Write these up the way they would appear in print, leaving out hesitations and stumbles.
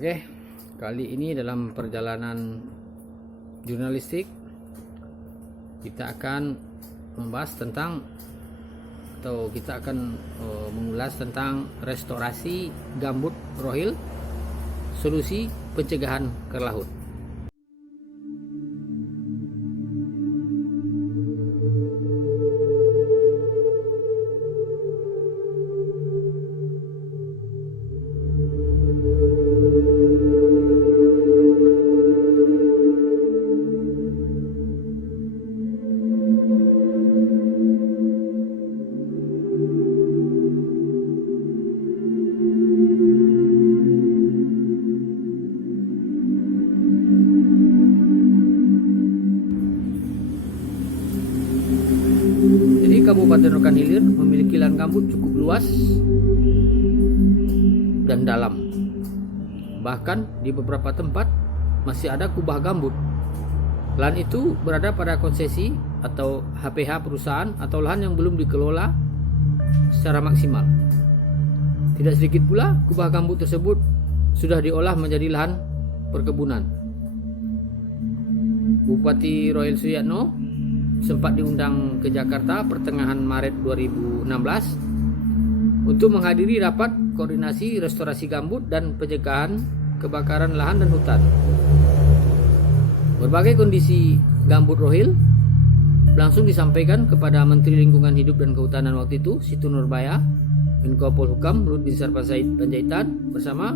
Oke, kali ini dalam perjalanan jurnalistik kita akan membahas tentang kita akan mengulas tentang restorasi gambut rohil, solusi pencegahan kerlahut. Kabupaten Rokan Hilir memiliki lahan gambut cukup luas dan dalam. Bahkan di beberapa tempat masih ada kubah gambut. Lahan itu berada pada konsesi atau HPH perusahaan atau lahan yang belum dikelola secara maksimal. Tidak sedikit pula kubah gambut tersebut sudah diolah menjadi lahan perkebunan. Bupati Rohil Suyatno sempat diundang ke Jakarta pertengahan Maret 2016 untuk menghadiri rapat koordinasi restorasi gambut dan pencegahan kebakaran lahan dan hutan. Berbagai kondisi gambut rohil langsung disampaikan kepada Menteri Lingkungan Hidup dan Kehutanan waktu itu, Siti Nurbaya, Menko Polhukam Luhut Binsar Panjaitan bersama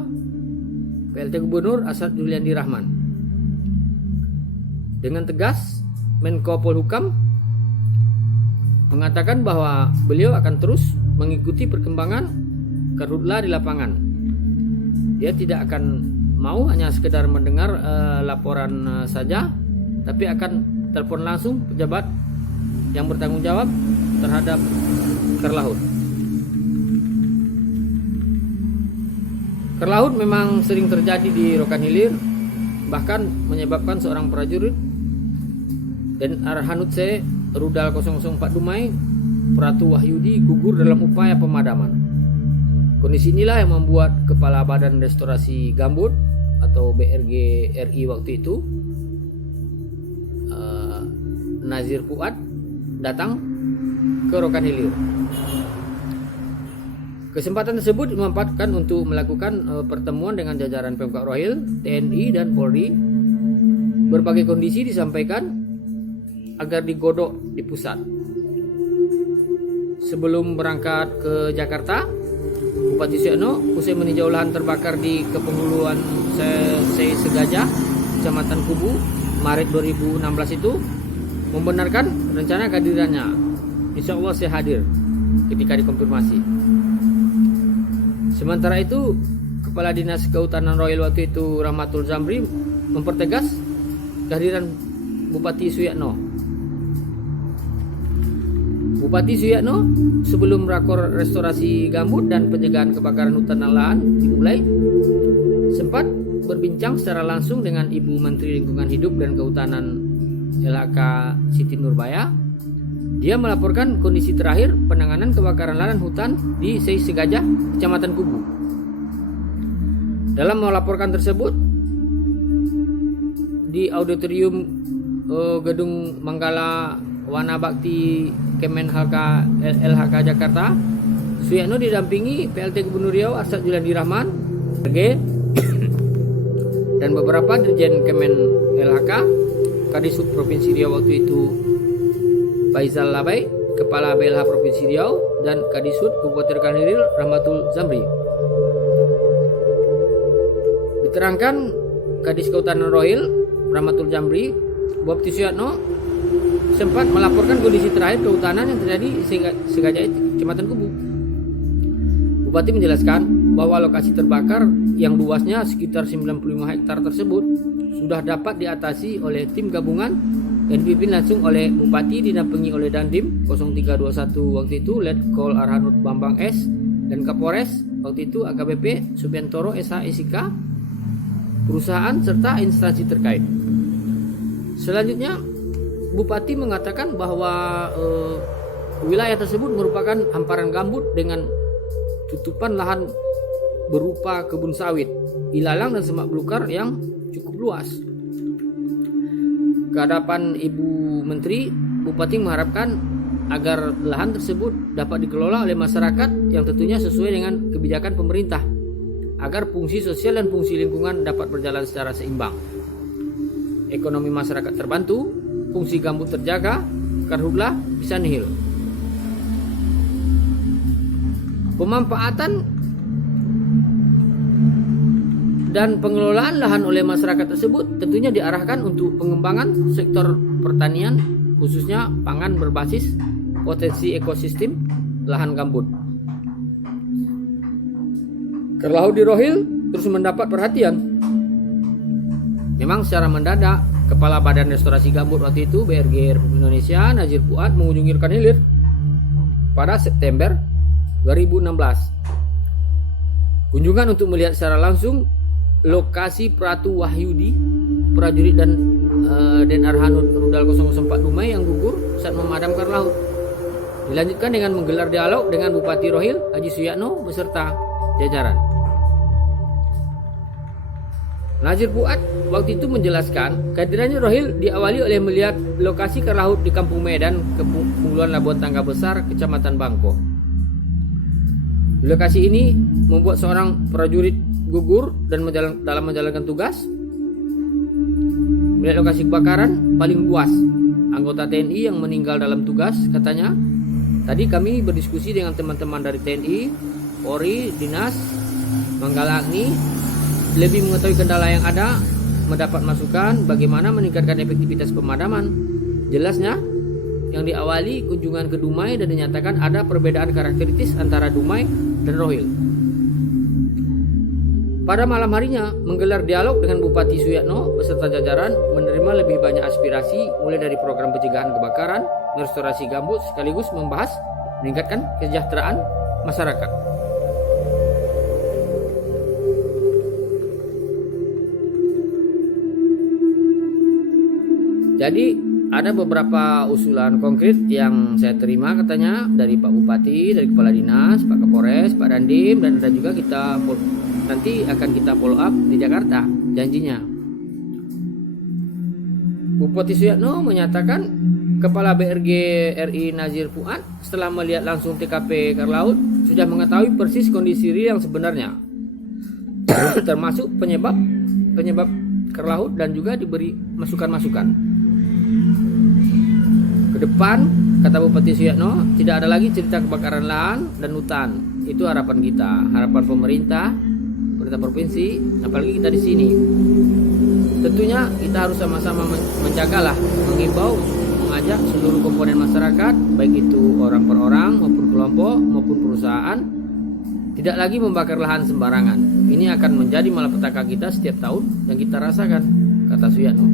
PLT Gubernur Asad Juliandi Rahman. Dengan tegas Menko Polhukam mengatakan bahwa beliau akan terus mengikuti perkembangan karhutla di lapangan. Dia tidak akan mau hanya sekedar mendengar laporan saja, tapi akan telepon langsung pejabat yang bertanggung jawab terhadap kerlahut. Kerlahut memang sering terjadi di Rokan Hilir, bahkan menyebabkan seorang prajurit dan Arhanutse Rudal 004 Dumai Pratu Wahyudi gugur dalam upaya pemadaman. Kondisi inilah yang membuat Kepala Badan Restorasi Gambut atau BRG RI waktu itu, Nazir Fuad, datang ke Rokan Hilir. Kesempatan tersebut dimanfaatkan untuk melakukan pertemuan dengan jajaran Pemkab Rohil, TNI dan Polri. Berbagai kondisi disampaikan agar digodok di pusat. Sebelum berangkat ke Jakarta, Bupati Suyatno usai meninjau lahan terbakar di Kepenghuluan Segajah, Kecamatan Kubu, Maret 2016 itu membenarkan rencana kehadirannya. Insya Allah saya hadir ketika dikonfirmasi. Sementara itu, Kepala Dinas Kehutanan Rohil waktu itu Rahmatul Zamri mempertegas kehadiran Bupati Suyatno. Bupati Suyatno sebelum rakor restorasi gambut dan pencegahan kebakaran hutan dan lahan dimulai sempat berbincang secara langsung dengan Ibu Menteri Lingkungan Hidup dan Kehutanan LHK Siti Nurbaya. Dia melaporkan kondisi terakhir penanganan kebakaran lahan hutan di Segajah, Kecamatan Kubu. Dalam melaporkan tersebut di auditorium Gedung Manggala Wana Bakti Kemen LHK Jakarta, Suyatno didampingi PLT Gubernur Riau Asad Juliandi Rahman, dan beberapa dirjen Kemen LHK, Kadisub Provinsi Riau waktu itu Faizal Labai, Kepala BLH Provinsi Riau, dan Kadisub Kabupaten Rokan Hilir Rahmatul Zamri. Diterangkan Kadis Kehutanan Rohil Rahmatul Zamri, Bupati Suyatno sempat melaporkan kondisi terakhir kehutanan yang terjadi di Segajah, Kecamatan Kubu. Bupati menjelaskan bahwa lokasi terbakar yang luasnya sekitar 95 hektar tersebut sudah dapat diatasi oleh tim gabungan yang dipimpin langsung oleh Bupati, didampingi oleh Dandim 0321 waktu itu Letkol Arhanut Bambang S, dan Kapolres waktu itu AKBP Subiantoro SH SIK, perusahaan serta instansi terkait. Selanjutnya Bupati mengatakan bahwa wilayah tersebut merupakan hamparan gambut dengan tutupan lahan berupa kebun sawit, ilalang dan semak belukar yang cukup luas. Ke hadapan Ibu Menteri, Bupati mengharapkan agar lahan tersebut dapat dikelola oleh masyarakat yang tentunya sesuai dengan kebijakan pemerintah, agar fungsi sosial dan fungsi lingkungan dapat berjalan secara seimbang. Ekonomi masyarakat terbantu, fungsi gambut terjaga, karhutlah bisa nihil. Pemanfaatan dan pengelolaan lahan oleh masyarakat tersebut tentunya diarahkan untuk pengembangan sektor pertanian, khususnya pangan berbasis potensi ekosistem lahan gambut. Kerlaut di Rohil terus mendapat perhatian. Memang secara mendadak, Kepala Badan Restorasi Gambut waktu itu BRG Republik Indonesia Nazir Fuad mengunjungi Rekan Hilir pada September 2016. Kunjungan untuk melihat secara langsung lokasi Pratu Wahyudi, prajurit dan Arhanud Rudal 004 Dumai yang gugur saat memadamkan laut. Dilanjutkan dengan menggelar dialog dengan Bupati Rohil Haji Suyatno beserta jajaran. Nazir Fuad waktu itu menjelaskan kehadirannya Rohil diawali oleh melihat lokasi karlaut di Kampung Medan, Kepulauan Labuan Tangga Besar, Kecamatan Bangko. Di lokasi ini membuat seorang prajurit gugur dan dalam menjalankan tugas. Melihat lokasi kebakaran paling luas, anggota TNI yang meninggal dalam tugas katanya, tadi kami berdiskusi dengan teman-teman dari TNI, Polri, Dinas, Manggala Agni, lebih mengetahui kendala yang ada, mendapat masukan bagaimana meningkatkan efektivitas pemadaman. Jelasnya, yang diawali kunjungan ke Dumai dan dinyatakan ada perbedaan karakteristis antara Dumai dan Rohil. Pada malam harinya, menggelar dialog dengan Bupati Suyatno beserta jajaran, menerima lebih banyak aspirasi mulai dari program pencegahan kebakaran, restorasi gambut, sekaligus membahas meningkatkan kesejahteraan masyarakat. Jadi ada beberapa usulan konkret yang saya terima katanya dari Pak Bupati, dari Kepala Dinas, Pak Kapolres, Pak Dandim, dan ada juga nanti akan kita follow up di Jakarta, janjinya. Bupati Suyatno menyatakan Kepala BRG RI Nazir Fuad setelah melihat langsung TKP Karlaut sudah mengetahui persis kondisi real yang sebenarnya, termasuk penyebab Karlaut dan juga diberi masukan-masukan. Ke depan, kata Bupati Suyatno, tidak ada lagi cerita kebakaran lahan dan hutan. Itu harapan kita, harapan pemerintah provinsi, apalagi kita di sini. Tentunya kita harus sama-sama menjagalah, mengimbau, mengajak seluruh komponen masyarakat, baik itu orang per orang maupun kelompok maupun perusahaan, tidak lagi membakar lahan sembarangan. Ini akan menjadi malapetaka kita setiap tahun yang kita rasakan, kata Suyatno.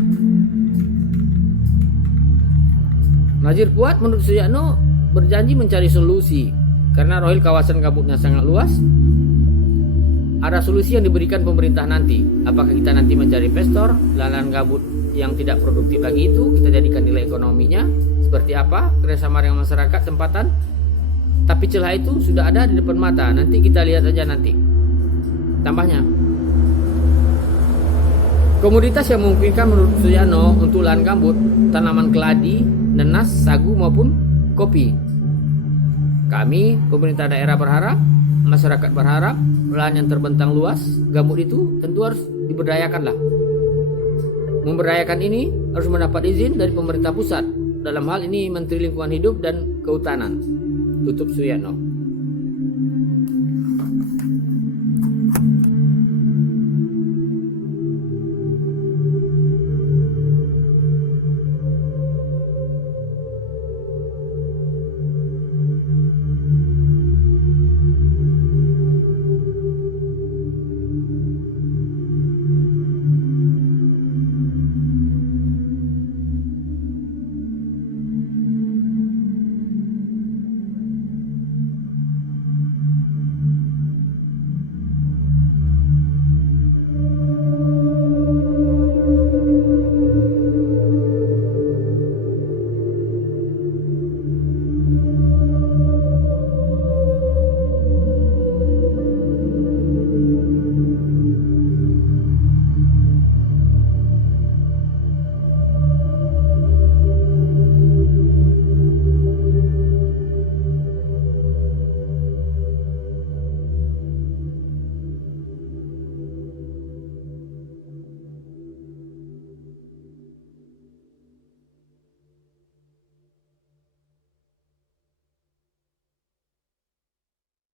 Nazir Fuad menurut Suyatno berjanji mencari solusi karena Rohil kawasan gambutnya sangat luas. Ada solusi yang diberikan pemerintah nanti. Apakah kita nanti mencari investor, lahan gambut yang tidak produktif lagi itu kita jadikan nilai ekonominya seperti apa, kerjasama dengan masyarakat tempatan. Tapi celah itu sudah ada di depan mata. Nanti kita lihat saja nanti. Tambahnya, komoditas yang memungkinkan menurut Suyatno untuk lahan gambut, tanaman keladi, nenas, sagu maupun kopi. Kami, pemerintah daerah berharap, masyarakat berharap lahan yang terbentang luas gambut itu tentu harus diberdayakanlah. Memberdayakan ini harus mendapat izin dari pemerintah pusat, dalam hal ini Menteri Lingkungan Hidup dan Kehutanan, tutup Suyatno.